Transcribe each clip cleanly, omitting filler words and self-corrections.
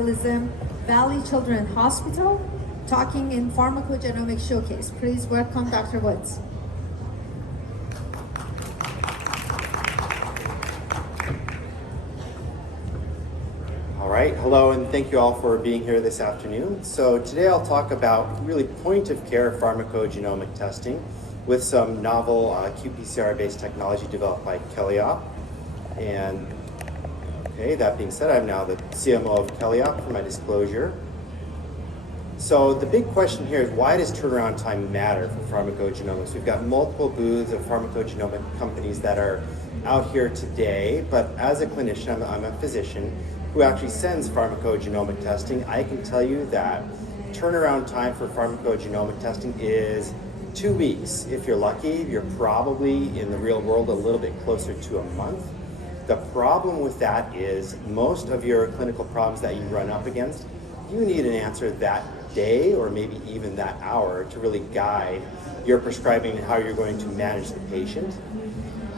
Metabolism, Valley Children's Hospital, talking in Pharmacogenomics Showcase. Please welcome Dr. Woods. All right, hello, and thank you all for being here this afternoon. So today I'll talk about really point-of-care pharmacogenomic testing with some novel qPCR-based technology developed by Kelliop. And okay, that being said, I'm now the CMO of Kelliop for my disclosure. So the big question here is, why does turnaround time matter for pharmacogenomics? We've got multiple booths of pharmacogenomic companies that are out here today, but as a clinician, I'm a physician who actually sends pharmacogenomic testing. I can tell you that turnaround time for pharmacogenomic testing is 2 weeks. If you're lucky, you're probably in the real world a little bit closer to a month. The problem with that is most of your clinical problems that you run up against, you need an answer that day or maybe even that hour to really guide your prescribing and how you're going to manage the patient.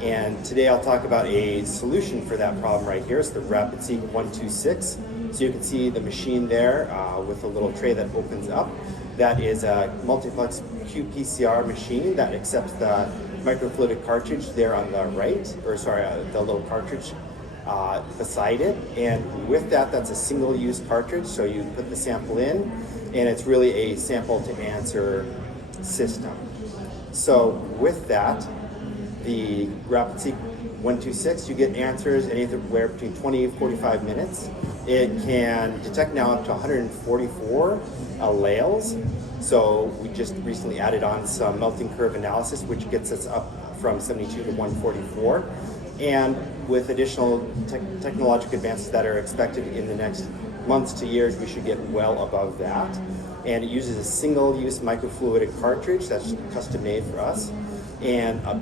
And today I'll talk about a solution for that problem right here. It's the RapidSeq 126. So you can see the machine there with a little tray that opens up. That is a multiplex qPCR machine that accepts the microfluidic cartridge there on the right, or sorry, the little cartridge beside it. And with that, that's a single-use cartridge. So you put the sample in, and it's really a sample to answer system. So with that, the RapidSeq 126, you get answers anywhere between 20 and 45 minutes. It can detect now up to 144 alleles. So we just recently added on some melting curve analysis, which gets us up from 72 to 144. And with additional technological advances that are expected in the next months to years, we should get well above that. And it uses a single-use microfluidic cartridge that's custom made for us. And a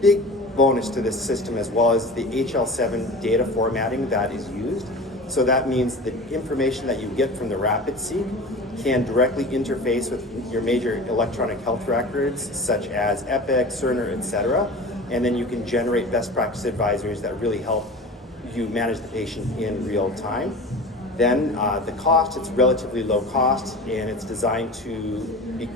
big bonus to this system, as well as the HL7 data formatting that is used. So that means the information that you get from the RapidSeq can directly interface with your major electronic health records, such as Epic, Cerner, etc. And then you can generate best practice advisories that really help you manage the patient in real time. Then the cost, it's relatively low cost, and it's designed to be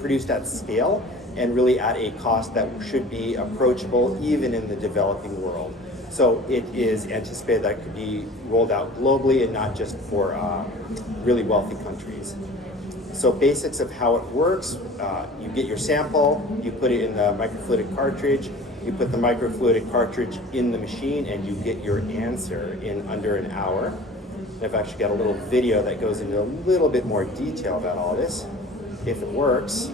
produced at scale and really at a cost that should be approachable even in the developing world. So it is anticipated that it could be rolled out globally and not just for really wealthy countries. So basics of how it works, you get your sample, you put it in the microfluidic cartridge, you put the microfluidic cartridge in the machine, and you get your answer in under an hour. I've actually got a little video that goes into a little bit more detail about all this, if it works.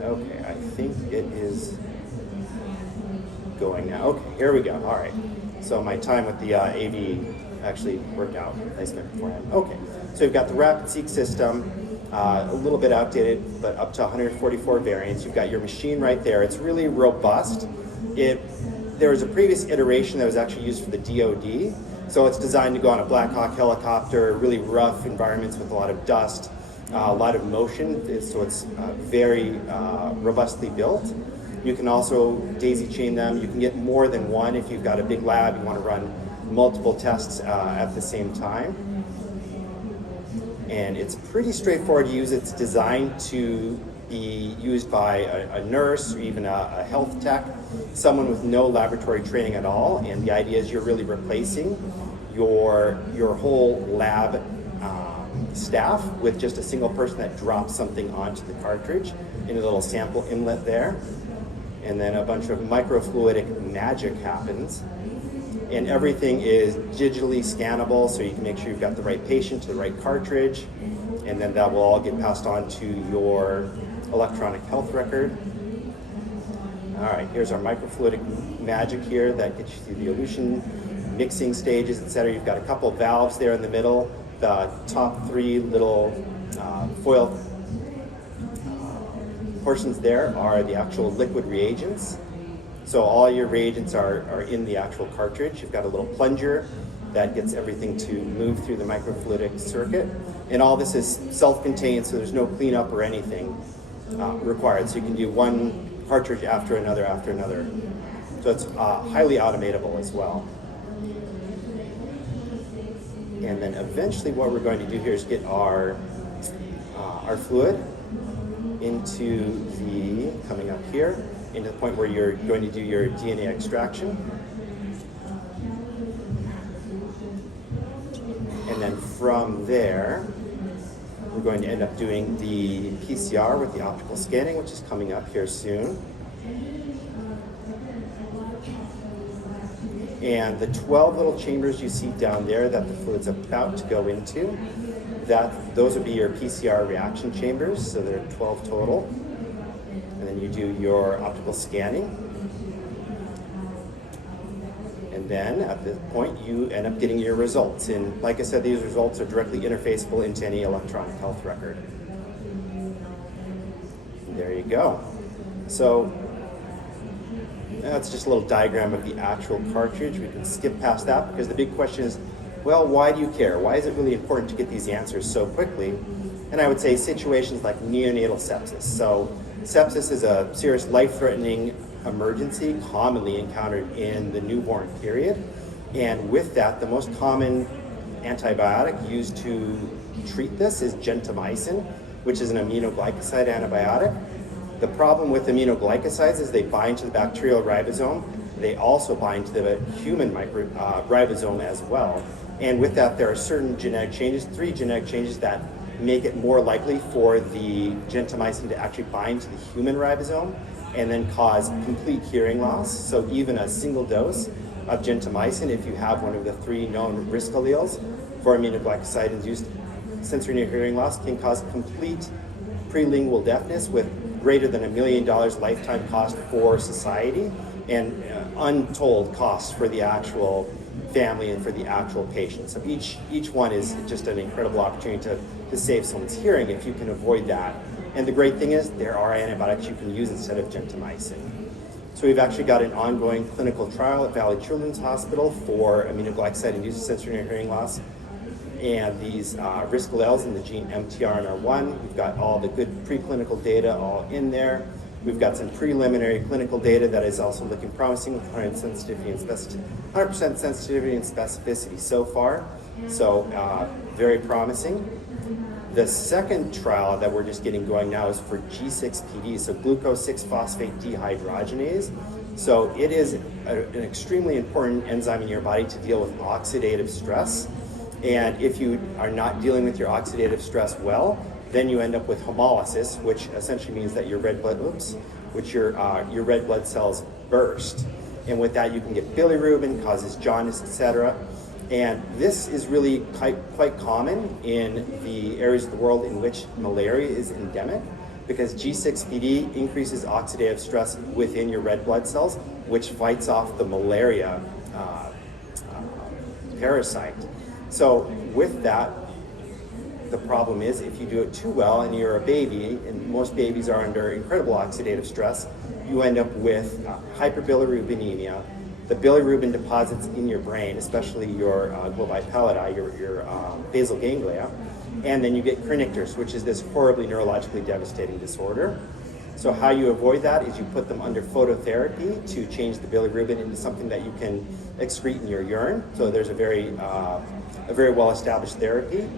Okay, I think it is going now. Okay, here we go. All right. So my time with the AV actually worked out. I spent beforehand. Okay, so we've got the RapidSeq system, a little bit outdated, but up to 144 variants. You've got your machine right there. It's really robust. There was a previous iteration that was actually used for the DoD. So it's designed to go on a Black Hawk helicopter, really rough environments with a lot of dust. A lot of motion, so it's very robustly built. You can also daisy chain them. You can get more than one if you've got a big lab, you want to run multiple tests at the same time. And it's pretty straightforward to use. It's designed to be used by a nurse or even a health tech, someone with no laboratory training at all. And the idea is you're really replacing your whole lab staff with just a single person that drops something onto the cartridge in a little sample inlet there. And then a bunch of microfluidic magic happens. And everything is digitally scannable, so you can make sure you've got the right patient to the right cartridge. And then that will all get passed on to your electronic health record. All right, here's our microfluidic magic here that gets you through the elution, mixing stages, etc. You've got a couple valves there in the middle. The top three little foil portions there are the actual liquid reagents. So all your reagents are in the actual cartridge. You've got a little plunger that gets everything to move through the microfluidic circuit. And all this is self-contained, so there's no cleanup or anything required. So you can do one cartridge after another. So it's highly automatable as well. And then eventually what we're going to do here is get our fluid into coming up here, into the point where you're going to do your DNA extraction. And then from there, we're going to end up doing the PCR with the optical scanning, which is coming up here soon. And the 12 little chambers you see down there that the fluid's about to go into, those would be your PCR reaction chambers, so there are 12 total. And then you do your optical scanning. And then at this point, you end up getting your results. And like I said, these results are directly interfaceable into any electronic health record. And there you go. So that's just a little diagram of the actual cartridge. We can skip past that because the big question is, well, why do you care? Why is it really important to get these answers so quickly? And I would say situations like neonatal sepsis. So sepsis is a serious life-threatening emergency commonly encountered in the newborn period. And with that, the most common antibiotic used to treat this is gentamicin, which is an aminoglycoside antibiotic. The problem with aminoglycosides is they bind to the bacterial ribosome. They also bind to the human ribosome as well. And with that, there are certain genetic changes, 3 genetic changes that make it more likely for the gentamicin to actually bind to the human ribosome and then cause complete hearing loss. So even a single dose of gentamicin, if you have one of the 3 known risk alleles for aminoglycoside-induced sensory near hearing loss, can cause complete prelingual deafness with greater than $1 million lifetime cost for society and untold costs for the actual family and for the actual patient. So each one is just an incredible opportunity to save someone's hearing if you can avoid that. And the great thing is there are antibiotics you can use instead of gentamicin. So we've actually got an ongoing clinical trial at Valley Children's Hospital for aminoglycoside-induced sensory near hearing loss. And these risk alleles in the gene MTRNR1, we've got all the good preclinical data all in there. We've got some preliminary clinical data that is also looking promising with 100% sensitivity and specificity so far. So very promising. The second trial that we're just getting going now is for G6PD, so glucose 6-phosphate dehydrogenase. So it is an extremely important enzyme in your body to deal with oxidative stress. And if you are not dealing with your oxidative stress well, then you end up with hemolysis, which essentially means that your red blood cells burst. And with that, you can get bilirubin, causes jaundice, etc. And this is really quite common in the areas of the world in which malaria is endemic, because G6PD increases oxidative stress within your red blood cells, which fights off the malaria parasite. So with that, the problem is if you do it too well and you're a baby, and most babies are under incredible oxidative stress, you end up with hyperbilirubinemia. The bilirubin deposits in your brain, especially your globi pallidi, your basal ganglia, and then you get kernicterus, which is this horribly neurologically devastating disorder. So how you avoid that is you put them under phototherapy to change the bilirubin into something that you can excrete in your urine. So there's a very well-established therapy.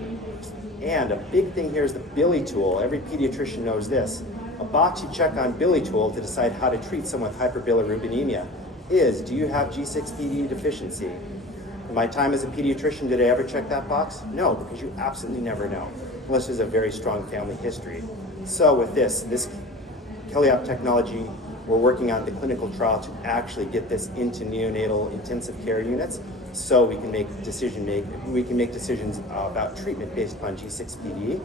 And a big thing here is the Billy tool. Every pediatrician knows this. A box you check on Billy tool to decide how to treat someone with hyperbilirubinemia is, do you have G6PD deficiency? In my time as a pediatrician, did I ever check that box? No, because you absolutely never know, unless there's a very strong family history. So with this Kelliop technology, we're working on the clinical trial to actually get this into neonatal intensive care units, so we can make decisions about treatment based upon G6PD.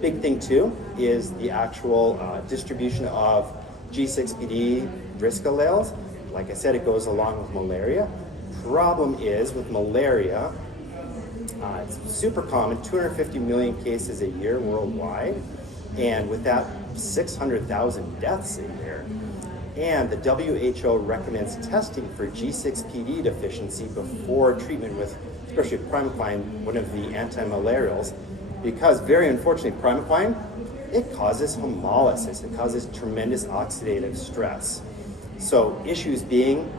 Big thing too is the actual distribution of G6PD risk alleles. Like I said, it goes along with malaria. Problem is with malaria, it's super common, 250 million cases a year worldwide, and with that, 600,000 deaths a year. And the WHO recommends testing for G6PD deficiency before treatment with, especially primaquine, one of the antimalarials, because very unfortunately, primaquine, it causes hemolysis. It causes tremendous oxidative stress. So issues being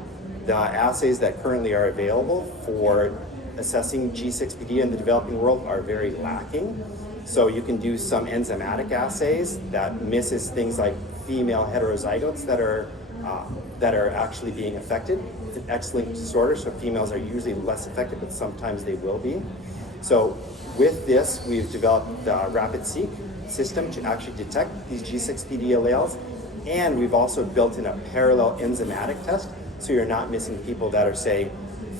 the assays that currently are available for assessing G6PD in the developing world are very lacking. So you can do some enzymatic assays that misses things like female heterozygotes that are actually being affected. It's an X-linked disorder, so females are usually less affected, but sometimes they will be. So with this, we've developed the RapidSeq system to actually detect these G6PD alleles, and we've also built in a parallel enzymatic test, so you're not missing people that are, say,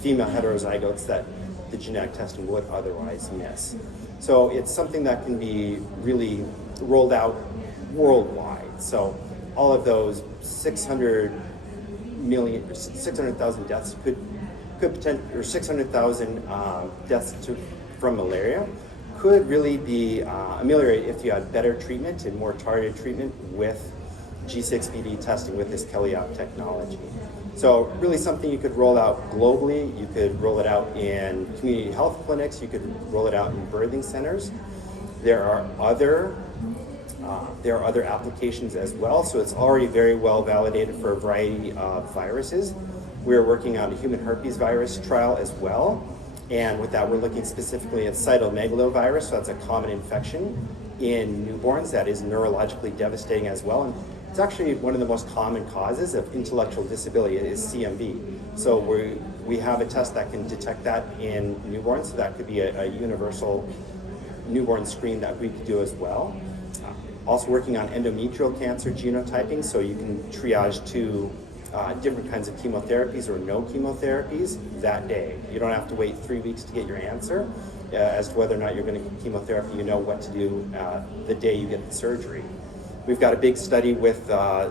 female heterozygotes that the genetic testing would otherwise miss. So it's something that can be really rolled out worldwide. So all of those 600,000 deaths could potentially, or 600,000 deaths from malaria could really be ameliorated if you had better treatment and more targeted treatment with G6PD testing with this Kelliop technology. So really something you could roll out globally. You could roll it out in community health clinics. You could roll it out in birthing centers. There are other applications as well. So it's already very well validated for a variety of viruses. We're working on a human herpes virus trial as well. And with that, we're looking specifically at cytomegalovirus. So that's a common infection in newborns that is neurologically devastating as well. And it's actually one of the most common causes of intellectual disability is CMV. So we have a test that can detect that in newborns. So that could be a universal newborn screen that we could do as well. Also working on endometrial cancer genotyping, so you can triage to different kinds of chemotherapies or no chemotherapies that day. You don't have to wait 3 weeks to get your answer as to whether or not you're going to get chemotherapy. You know what to do the day you get the surgery. We've got a big study with the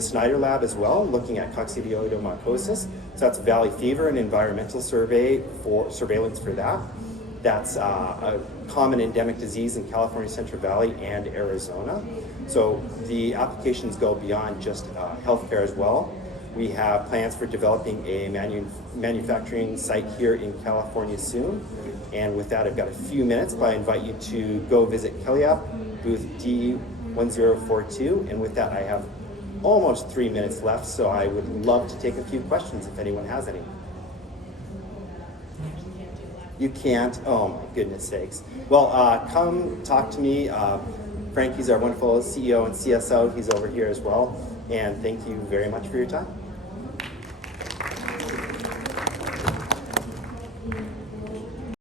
Snyder Lab as well, looking at coccidioidomycosis. So that's valley fever and environmental surveillance for that. That's a common endemic disease in California, Central Valley, and Arizona. So the applications go beyond just healthcare as well. We have plans for developing a manufacturing site here in California soon. And with that, I've got a few minutes, but I invite you to go visit Kelliop, booth D1042. And with that, I have almost 3 minutes left, so I would love to take a few questions if anyone has any. You can't? Oh my goodness sakes. Well, come talk to me. Frankie's our wonderful CEO and CSO. He's over here as well. And thank you very much for your time.